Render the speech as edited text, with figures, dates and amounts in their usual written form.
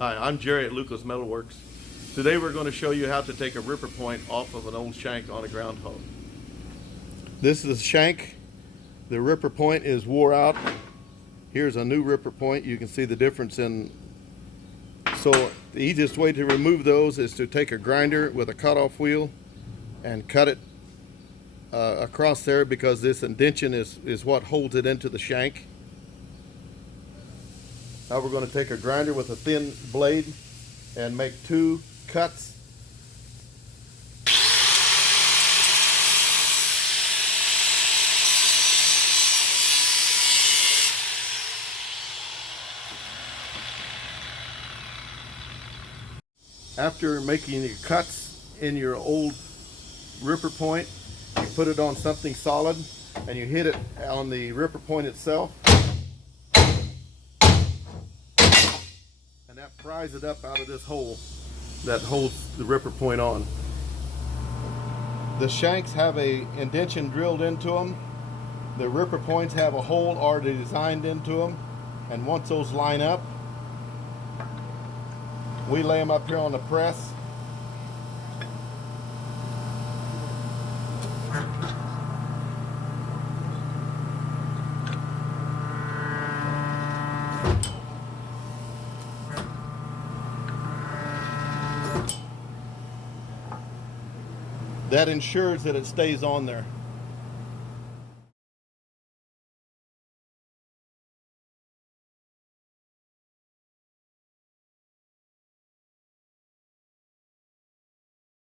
Hi, I'm Jerry at Lucas Metalworks. Today we're going to show you how to take a ripper point off of an old shank on a ground hog. This is a shank. The ripper point is wore out. Here's a new ripper point. You can see the difference in. So the easiest way to remove those is to take a grinder with a cutoff wheel and cut it across there, because this indention is what holds it into the shank. Now we're going to take a grinder with a thin blade and make 2 cuts. After making your cuts in your old ripper point, you put it on something solid and you hit it on the ripper point itself. And that pries it up out of this hole that holds the ripper point on. The shanks have a indention drilled into them. The ripper points have a hole already designed into them. And once those line up, we lay them up here on the press. That ensures that it stays on there.